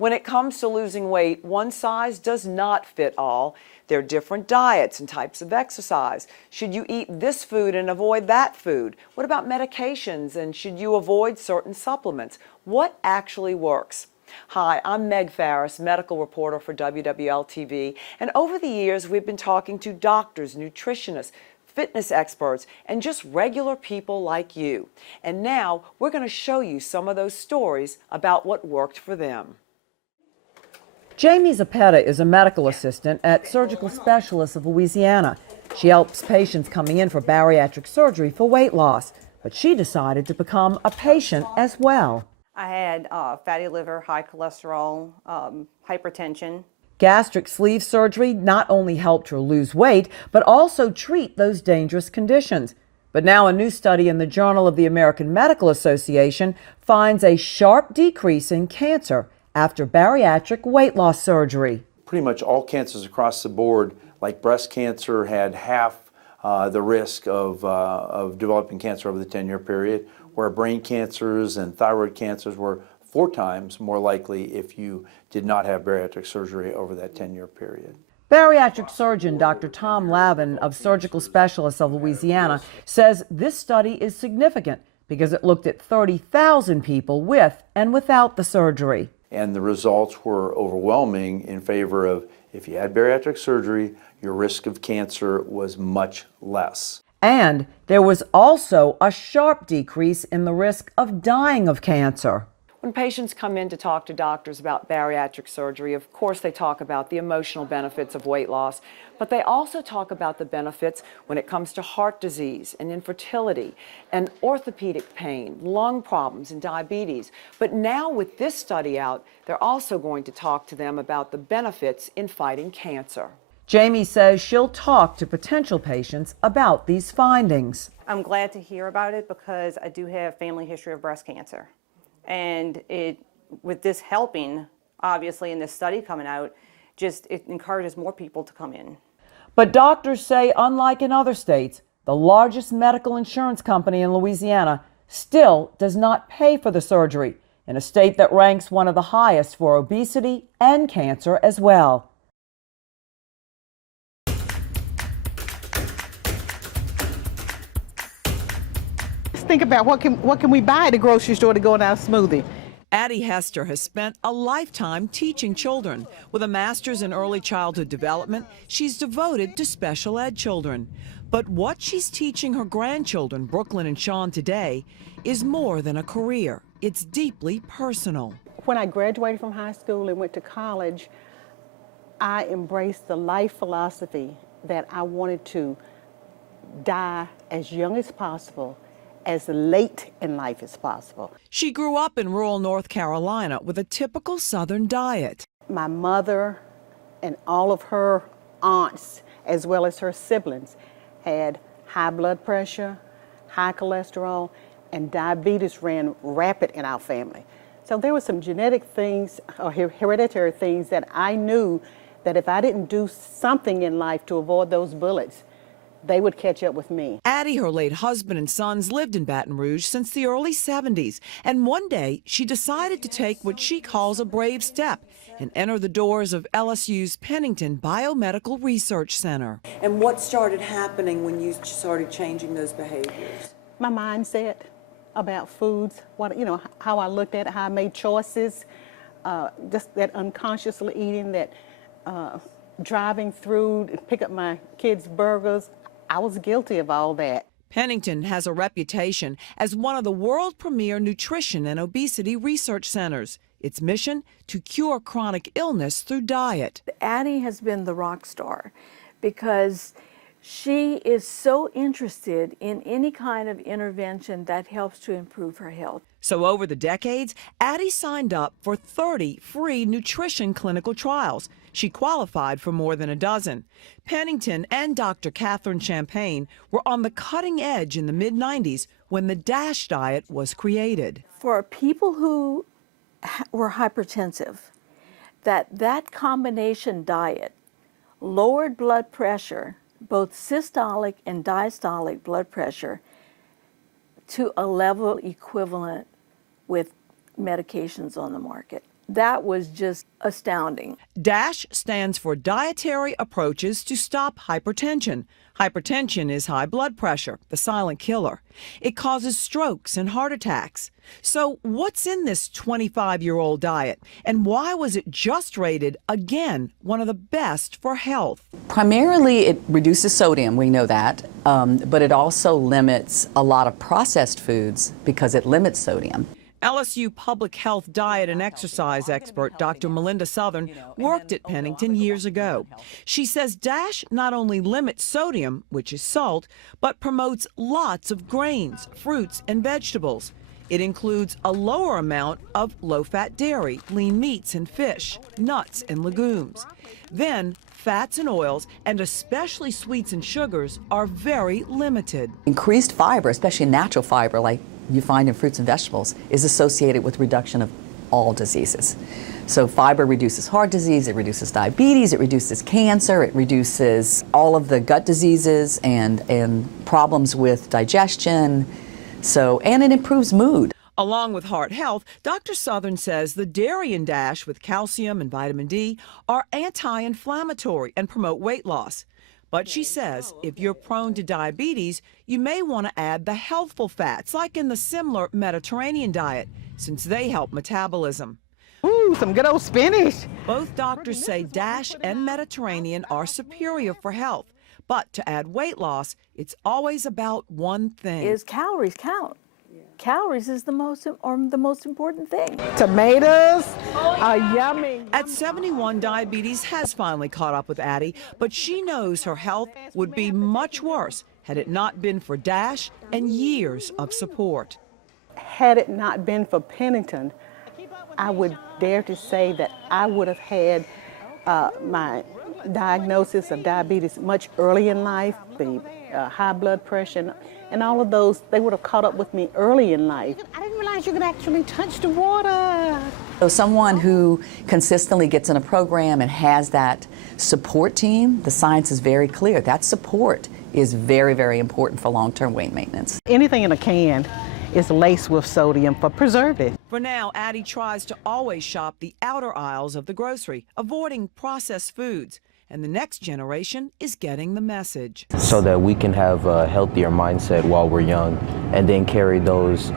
When it comes to losing weight, one size does not fit all. There are different diets and types of exercise. Should you eat this food and avoid that food? What about medications, and should you avoid certain supplements? What actually works? Hi, I'm Meg Farris, medical reporter for WWL-TV, and over the years we've been talking to doctors, nutritionists, fitness experts, and just regular people like you. And now we're going to show you some of those stories about what worked for them. Jamie Zapeta is a medical assistant at Surgical Specialists of Louisiana. She helps patients coming in for bariatric surgery for weight loss, but she decided to become a patient as well. I had fatty liver, high cholesterol, hypertension. Gastric sleeve surgery not only helped her lose weight, but also treat those dangerous conditions. But now a new study in the Journal of the American Medical Association finds a sharp decrease in cancer after bariatric weight loss surgery. Pretty much all cancers across the board, like breast cancer, had half the risk of developing cancer over the 10-year period, where brain cancers and thyroid cancers were 4 times more likely if you did not have bariatric surgery over that 10-year period. Bariatric surgeon Dr. Tom Lavin of Surgical Specialists of Louisiana says this study is significant because it looked at 30,000 people with and without the surgery. And the results were overwhelming in favor of if you had bariatric surgery, your risk of cancer was much less. And there was also a sharp decrease in the risk of dying of cancer. When patients come in to talk to doctors about bariatric surgery, of course they talk about the emotional benefits of weight loss, but they also talk about the benefits when it comes to heart disease and infertility and orthopedic pain, lung problems and diabetes. But now with this study out, they're also going to talk to them about the benefits in fighting cancer. Jamie says she'll talk to potential patients about these findings. I'm glad to hear about it because I do have family history of breast cancer. And with this helping, obviously, in this study coming out, it encourages more people to come in. But doctors say, unlike in other states, the largest medical insurance company in Louisiana still does not pay for the surgery, in a state that ranks one of the highest for obesity and cancer as well. Think about what can we buy at the grocery store to go in our smoothie. Addie Hester has spent a lifetime teaching children. With a master's in early childhood development, she's devoted to special ed children. But what she's teaching her grandchildren, Brooklyn and Sean, today is more than a career. It's deeply personal. When I graduated from high school and went to college, I embraced the life philosophy that I wanted to die as young as possible, as late in life as possible. She grew up in rural North Carolina with a typical Southern diet. My mother and all of her aunts, as well as her siblings, had high blood pressure, high cholesterol, and diabetes ran rapid in our family. So there were some genetic things, or hereditary things, that I knew that if I didn't do something in life to avoid those bullets, they would catch up with me. Addie, her late husband and sons lived in Baton Rouge since the early 70s. And one day she decided to take what she calls a brave step and enter the doors of LSU's Pennington Biomedical Research Center. And what started happening when you started changing those behaviors? My mindset about foods, how I looked at it, how I made choices, just that unconsciously eating, that driving through to pick up my kids' burgers. I was guilty of all that. Pennington has a reputation as one of the world premier nutrition and obesity research centers. Its mission, to cure chronic illness through diet. Addie has been the rock star because she is so interested in any kind of intervention that helps to improve her health. So over the decades, Addie signed up for 30 free nutrition clinical trials. She qualified for more than a dozen. Pennington and Dr. Catherine Champagne were on the cutting edge in the mid-90s when the DASH diet was created. For people who were hypertensive, that combination diet lowered blood pressure, both systolic and diastolic blood pressure, to a level equivalent with medications on the market. That was just astounding. DASH stands for Dietary Approaches to Stop Hypertension. Hypertension is high blood pressure, the silent killer. It causes strokes and heart attacks. So what's in this 25-year-old diet, and why was it just rated, again, one of the best for health? Primarily, it reduces sodium, we know that, but it also limits a lot of processed foods because it limits sodium. LSU public health diet and exercise expert Dr. Melinda Southern worked at Pennington years ago. She says DASH not only limits sodium, which is salt, but promotes lots of grains, fruits, and vegetables. It includes a lower amount of low-fat dairy, lean meats and fish, nuts and legumes. Then, fats and oils, and especially sweets and sugars, are very limited. Increased fiber, especially natural fiber like you find in fruits and vegetables, is associated with reduction of all diseases. So fiber reduces heart disease, it reduces diabetes, it reduces cancer, it reduces all of the gut diseases and problems with digestion. And it improves mood. Along with heart health, Dr. Southern says the dairy in DASH with calcium and vitamin D are anti-inflammatory and promote weight loss. But she says if you're prone to diabetes, you may want to add the healthful fats, like in the similar Mediterranean diet, since they help metabolism. Ooh, some good old spinach. Both doctors say DASH and Mediterranean are superior for health. But to add weight loss, it's always about one thing. Is calories count? Calories is the most important thing. Tomatoes are yummy. At 71, diabetes has finally caught up with Addie, but she knows her health would be much worse had it not been for DASH and years of support. Had it not been for Pennington, I would dare to say that I would have had my diagnosis of diabetes much early in life, the high blood pressure, and all of those, they would have caught up with me early in life. I didn't realize you could actually touch the water. So someone who consistently gets in a program and has that support team, the science is very clear. That support is very, very important for long-term weight maintenance. Anything in a can is laced with sodium for preservative. For now, Addie tries to always shop the outer aisles of the grocery, avoiding processed foods. And the next generation is getting the message. So that we can have a healthier mindset while we're young, and then carry those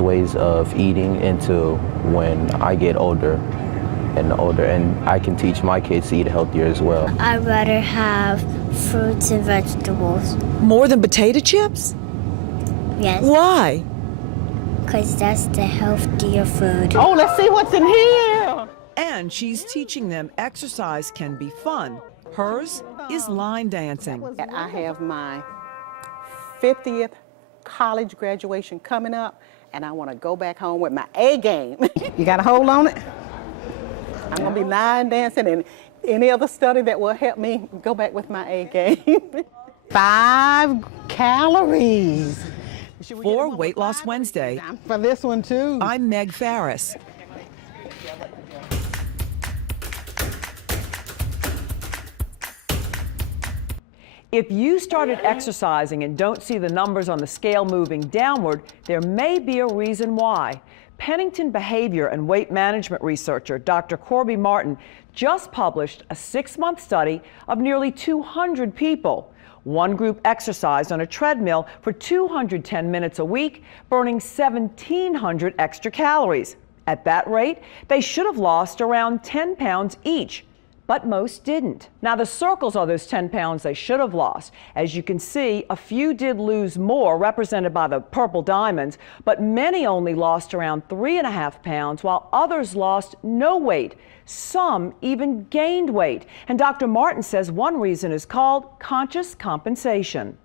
ways of eating into when I get older, and I can teach my kids to eat healthier as well. I'd rather have fruits and vegetables. More than potato chips? Yes. Why? Because that's the healthier food. Oh, let's see what's in here. And she's teaching them exercise can be fun. Hers is line dancing. I have my 50th college graduation coming up, and I want to go back home with my A game. You got to hold on it. I'm going to be line dancing and any other study that will help me go back with my A game. 5 calories. For Weight Loss Wednesday, For this one, too. I'm Meg Farris. If you started exercising and don't see the numbers on the scale moving downward, there may be a reason why. Pennington behavior and weight management researcher Dr. Corby Martin just published a 6-month study of nearly 200 people. One group exercised on a treadmill for 210 minutes a week, burning 1,700 extra calories. At that rate, they should have lost around 10 pounds each. But most didn't. Now the circles are those 10 pounds they should have lost. As you can see, a few did lose more, represented by the purple diamonds, but many only lost around 3.5 pounds, while others lost no weight. Some even gained weight. And Dr. Martin says one reason is called conscious compensation.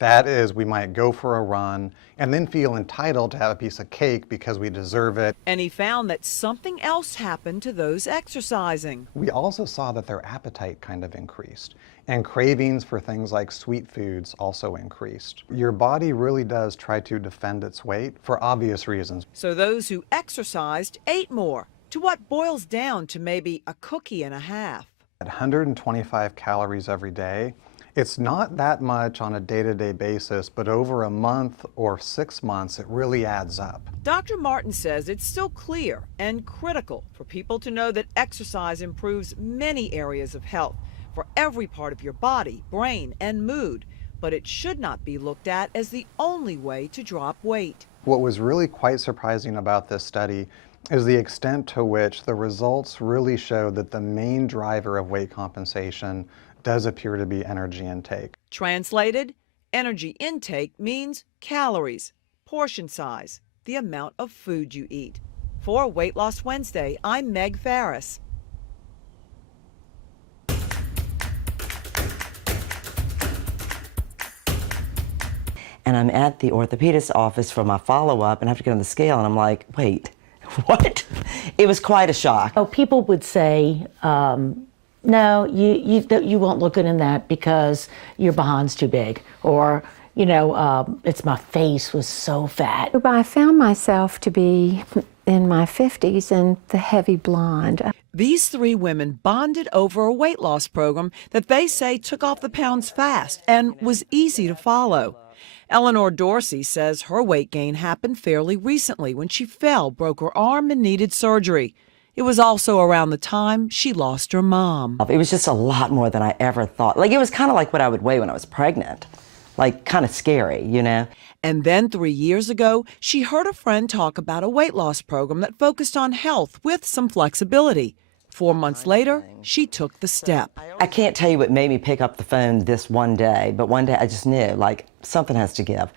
That is, we might go for a run and then feel entitled to have a piece of cake because we deserve it. And he found that something else happened to those exercising. We also saw that their appetite kind of increased, and cravings for things like sweet foods also increased. Your body really does try to defend its weight for obvious reasons. So those who exercised ate more, to what boils down to maybe a cookie and a half. At 125 calories every day, It's not that much on a day-to-day basis, but over a month or 6 months, it really adds up. Dr. Martin says it's still clear and critical for people to know that exercise improves many areas of health for every part of your body, brain, and mood, but it should not be looked at as the only way to drop weight. What was really quite surprising about this study is the extent to which the results really showed that the main driver of weight compensation does appear to be energy intake. Translated, energy intake means calories, portion size, the amount of food you eat. For Weight Loss Wednesday, I'm Meg Farris. And I'm at the orthopedist's office for my follow-up, and I have to get on the scale, and I'm like, wait, what? It was quite a shock. Oh, people would say, no, you won't look good in that because your behind's too big, or, you know, it's my face was so fat. I found myself to be in my 50s and the heavy blonde. These three women bonded over a weight loss program that they say took off the pounds fast and was easy to follow. Eleanor Dorsey says her weight gain happened fairly recently when she fell, broke her arm, and needed surgery. It was also around the time she lost her mom. It was just a lot more than I ever thought. Like, it was kind of like what I would weigh when I was pregnant. Like, kind of scary, you know? And then 3 years ago, she heard a friend talk about a weight loss program that focused on health with some flexibility. 4 months later, she took the step. I can't tell you what made me pick up the phone this one day, but one day I just knew, like, something has to give.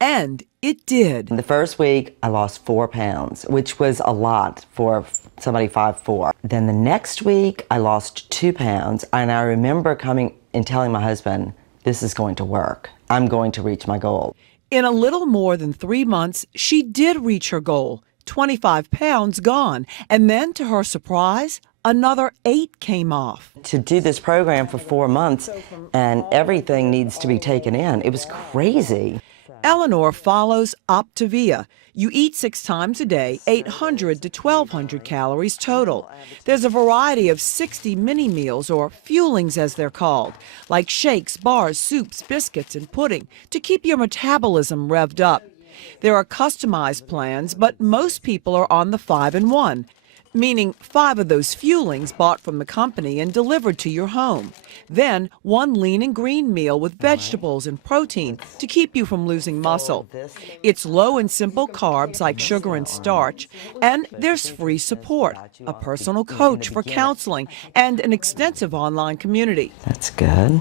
And it did. In the first week, I lost 4 pounds, which was a lot for somebody 5'4". Then the next week, I lost 2 pounds, and I remember coming and telling my husband, this is going to work. I'm going to reach my goal. In a little more than 3 months, she did reach her goal, 25 pounds gone. And then, to her surprise, another 8 came off. To do this program for 4 months and everything needs to be taken in, it was crazy. Eleanor follows Optavia. You eat 6 times a day, 800 to 1,200 calories total. There's a variety of 60 mini meals, or fuelings as they're called, like shakes, bars, soups, biscuits, and pudding, to keep your metabolism revved up. There are customized plans, but most people are on the 5-in-1. Meaning 5 of those fuelings bought from the company and delivered to your home. Then 1 lean and green meal with vegetables and protein to keep you from losing muscle. It's low in simple carbs like sugar and starch, and there's free support, a personal coach for counseling, and an extensive online community. That's good.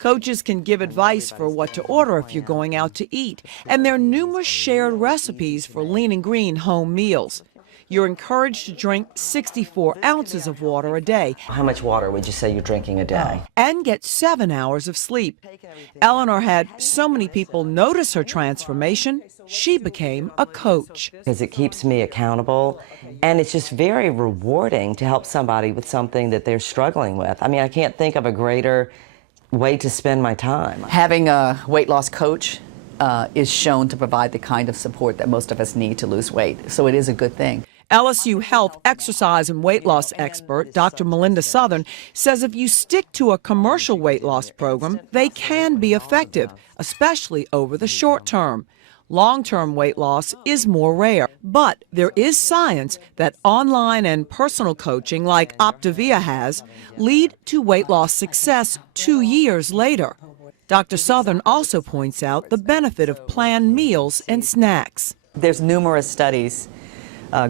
Coaches can give advice for what to order if you're going out to eat, and there are numerous shared recipes for lean and green home meals. You're encouraged to drink 64 ounces of water a day. How much water would you say you're drinking a day? And get 7 hours of sleep. Eleanor had so many people notice her transformation, she became a coach. Because it keeps me accountable, and it's just very rewarding to help somebody with something that they're struggling with. I mean, I can't think of a greater way to spend my time. Having a weight loss coach is shown to provide the kind of support that most of us need to lose weight, so it is a good thing. LSU health, exercise, and weight loss expert Dr. Melinda Southern says if you stick to a commercial weight loss program, they can be effective, especially over the short term. Long-term weight loss is more rare, but there is science that online and personal coaching like Optavia has lead to weight loss success 2 years later. Dr. Southern also points out the benefit of planned meals and snacks. There's numerous studies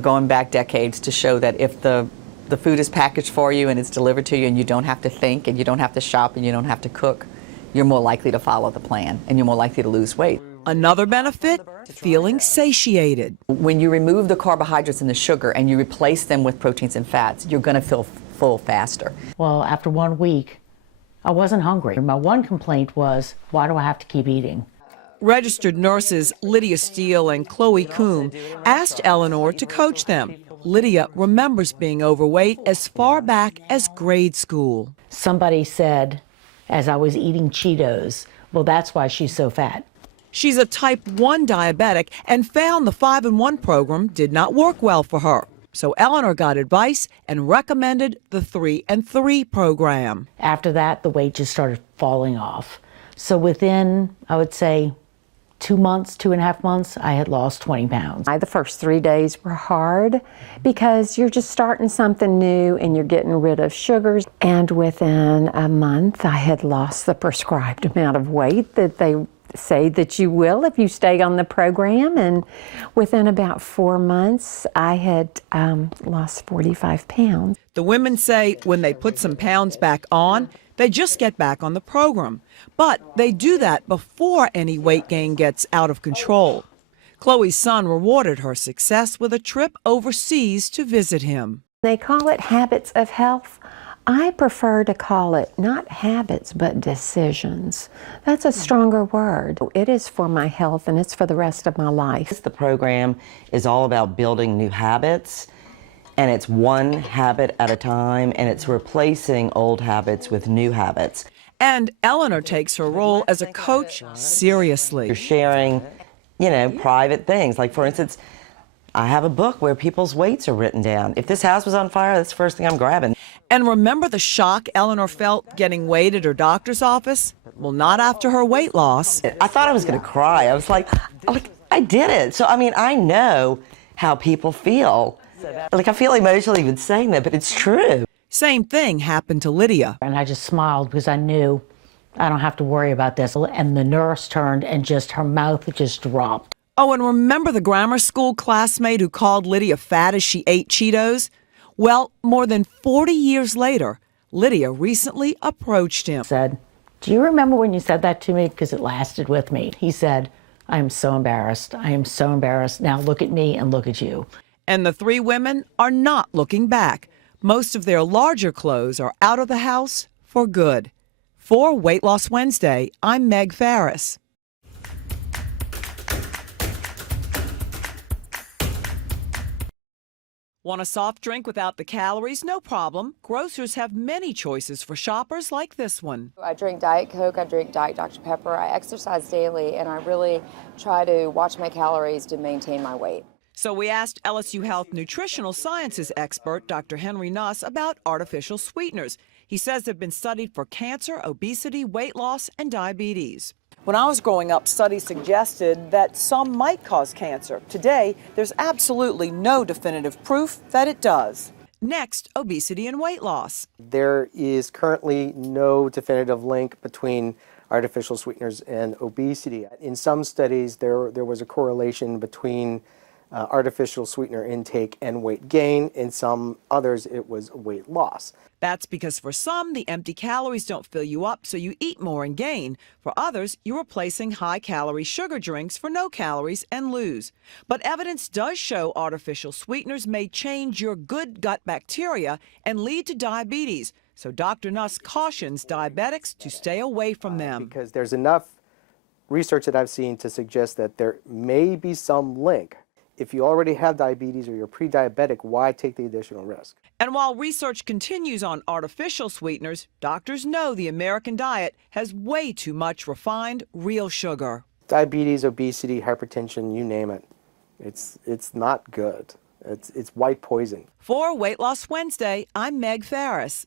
going back decades to show that if the food is packaged for you and it's delivered to you and you don't have to think and you don't have to shop and you don't have to cook, you're more likely to follow the plan and you're more likely to lose weight. Another benefit, feeling satiated. When you remove the carbohydrates and the sugar and you replace them with proteins and fats, you're going to feel full faster. Well, after 1 week, I wasn't hungry. My one complaint was, why do I have to keep eating? Registered nurses Lydia Steele and Chloe Coombe asked Eleanor to coach them. Lydia remembers being overweight as far back as grade school. Somebody said, as I was eating Cheetos, well, that's why she's so fat. She's a type 1 diabetic and found the 5-in-1 program did not work well for her. So Eleanor got advice and recommended the 3-and-3 program. After that, the weight just started falling off. So within, I would say, 2 months, 2.5 months, I had lost 20 pounds. The first 3 days were hard because you're just starting something new and you're getting rid of sugars. And within a month, I had lost the prescribed amount of weight that they say that you will if you stay on the program. And within about 4 months, I had lost 45 pounds. The women say when they put some pounds back on, they just get back on the program. But they do that before any weight gain gets out of control. Chloe's son rewarded her success with a trip overseas to visit him. They call it habits of health. I prefer to call it not habits, but decisions. That's a stronger word. It is for my health and it's for the rest of my life. The program is all about building new habits, and it's one habit at a time, and it's replacing old habits with new habits. And Eleanor takes her role as a coach seriously. You're sharing, private things. Like, for instance, I have a book where people's weights are written down. If this house was on fire, that's the first thing I'm grabbing. And remember the shock Eleanor felt getting weighed at her doctor's office? Well, not after her weight loss. I thought I was going to cry. I was like, I did it. So, I know how people feel. I feel emotional even saying that, but it's true. Same thing happened to Lydia. And I just smiled because I knew I don't have to worry about this. And the nurse turned and just her mouth just dropped. Oh, and remember the grammar school classmate who called Lydia fat as she ate Cheetos? Well, more than 40 years later, Lydia recently approached him. Said, "Do you remember when you said that to me? Because it lasted with me." He said, "I am so embarrassed. I am so embarrassed. Now look at me and look at you." And the three women are not looking back. Most of their larger clothes are out of the house for good. For Weight Loss Wednesday, I'm Meg Farris. Want a soft drink without the calories? No problem. Grocers have many choices for shoppers like this one. I drink Diet Coke, I drink Diet Dr. Pepper, I exercise daily, and I really try to watch my calories to maintain my weight. So we asked LSU Health nutritional sciences expert Dr. Henry Nuss about artificial sweeteners. He says they've been studied for cancer, obesity, weight loss, and diabetes. When I was growing up, studies suggested that some might cause cancer. Today, there's absolutely no definitive proof that it does. Next, obesity and weight loss. There is currently no definitive link between artificial sweeteners and obesity. In some studies, there was a correlation between artificial sweetener intake and weight gain. In some others, it was weight loss. That's because for some, the empty calories don't fill you up, so you eat more and gain. For others, you're replacing high-calorie sugar drinks for no calories and lose. But evidence does show artificial sweeteners may change your good gut bacteria and lead to diabetes. So Dr. Nuss cautions diabetics to stay away from them. Because there's enough research that I've seen to suggest that there may be some link. If you already have diabetes or you're pre-diabetic, why take the additional risk? And while research continues on artificial sweeteners, doctors know the American diet has way too much refined, real sugar. Diabetes, obesity, hypertension, you name it. It's not good. It's white poison. For Weight Loss Wednesday, I'm Meg Farris.